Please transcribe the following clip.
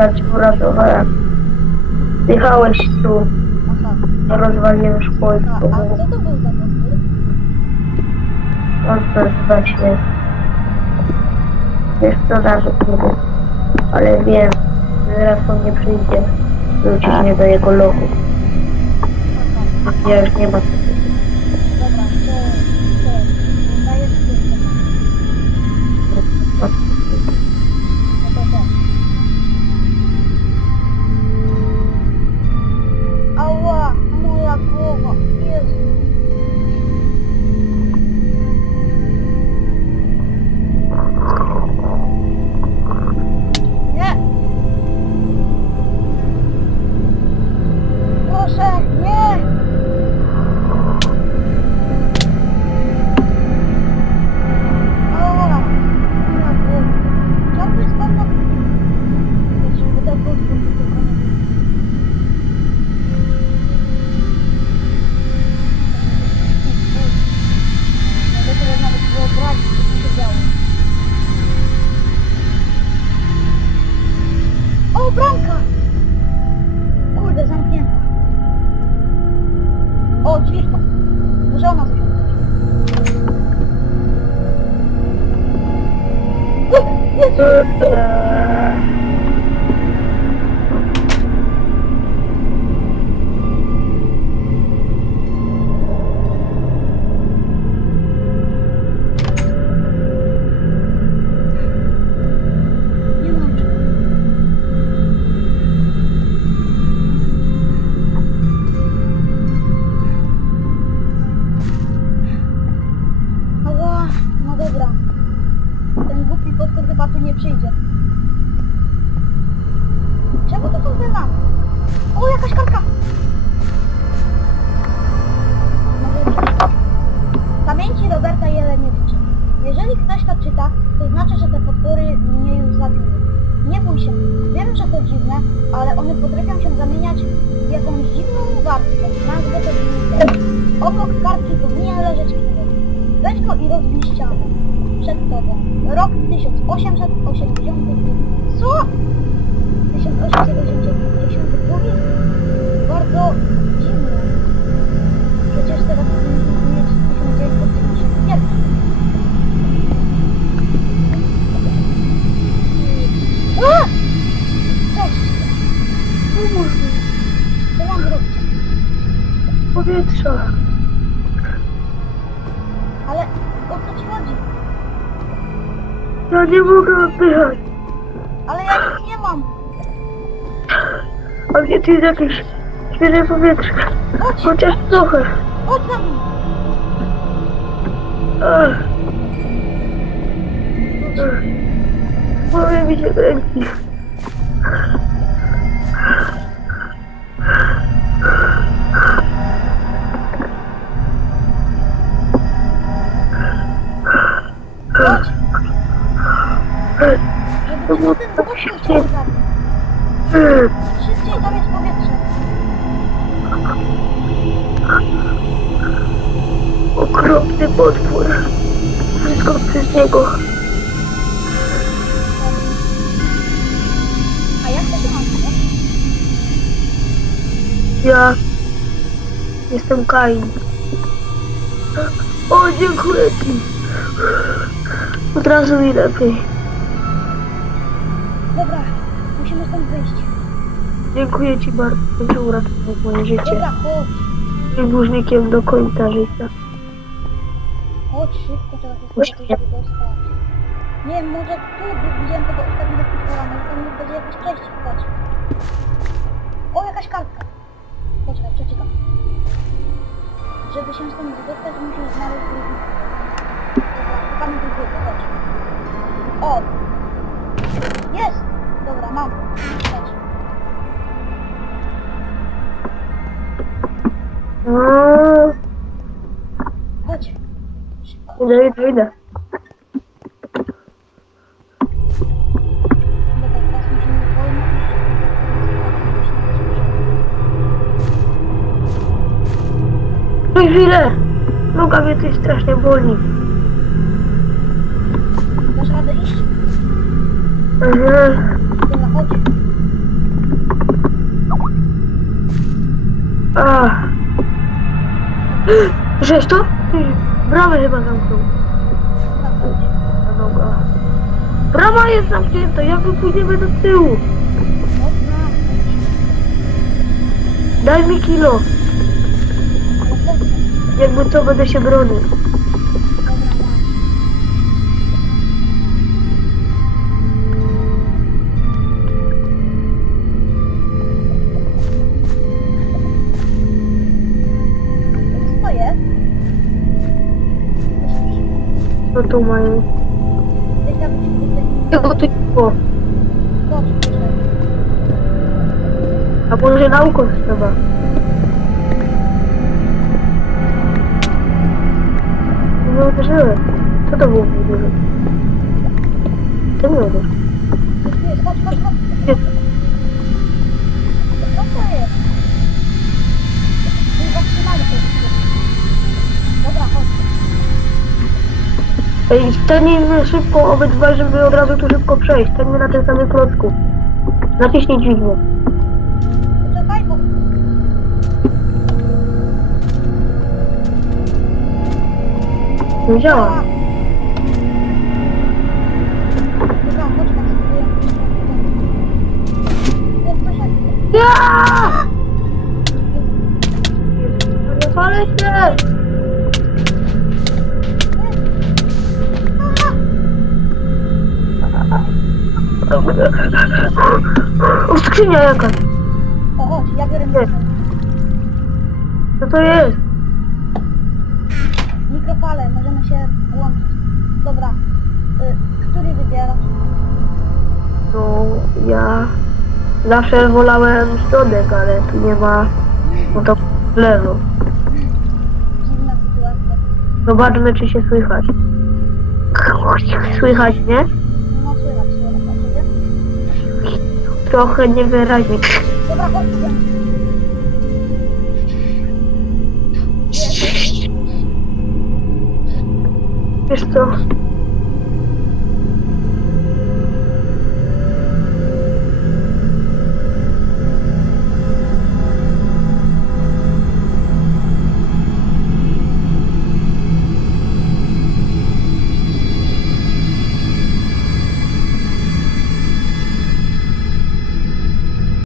Ja cię uratowałem. Jechałeś tu, Aha. rozwaliłem szkło i A, a to co to był za potwór? on nazywa się... Wiesz co, nawet nie wiem. Ale wiem, że zaraz on nie przyjdzie. Wrócić mnie do jego lochu. Ja już nie ma co Ficou branca. Kurde, zamknięta. O, drzwi są. já z Jezu! Lampy? O, jakaś kartka! Pamięci Roberta Jeleniewicza. Jeżeli ktoś to czyta, to znaczy, że te potwory mnie już zabiły. Nie bój się. Wiem, że to dziwne, ale one potrafią się zamieniać w jakąś dziwną warstwę. Nazwę to brzmi Obok kartki powinien leżeć knight. Weź go i rozbij ścianę. Przed tobą. Rok 1882. Co? Powietrza. Ale o co ci chodzi? Ja nie mogę oddychać. Ale ja nic nie mam. A gdzie tu jest jakieś świeże powietrze? Chodź, Chociaż trochę. chodź za mną. Ach. Okropny potwór. Wszystko przez niego. A jak to się nazywa? Ja jestem Kain. O, dziękuję ci. Od razu mi lepiej. Dobra, musimy stąd wyjść. Dziękuję ci bardzo, że uratowałeś moje życie. Dobra, chodź. Byłem dłużnikiem do końca życia. Chodź szybko, teraz jest coś wydostać. Nie wiem, może tu widziałem tego ostatniego potwora, może tam będzie jakieś przejście, patrz. O, jakaś kartka. Poczekaj, przeczytam. Żeby się stąd wydostać, musisz znaleźć drugi. Szukamy drugiego, chodź. O! Давид выйду. Ой, Виля! Ну как же ты страшный больный. Masz radę iść? Aha. Dobra, chodź. Ach. Żeś? Bramę chyba zamknął. Brama jest zamknięta, jak my pójdziemy do tyłu? Daj mi kilo. Jakby co, będę się bronił. Co tu mają? Gdzieś tam jesteś Czego tu było? Dobrze, proszę. A może nauką trzeba? Ej, stanijmy szybko obydwaj, żeby od razu tu szybko przejść. Stańmy na tym samym klocku. Naciśnij dźwignię. Poczekaj, bo... Nie działa. Dobra, coś jak... Ja! Nie palę się! Skrzynia jakaś. O, chodź, ja biorę mikrofon. Co to jest? Mikrofale, możemy się łączyć. Dobra, y, który wybierasz? No, ja zawsze wolałem środek, ale tu nie ma, no to lewo. Dziwna sytuacja. Zobaczmy, czy się słychać. Słychać, nie? Trochę niewyraźnie. Dobra. Wiesz co?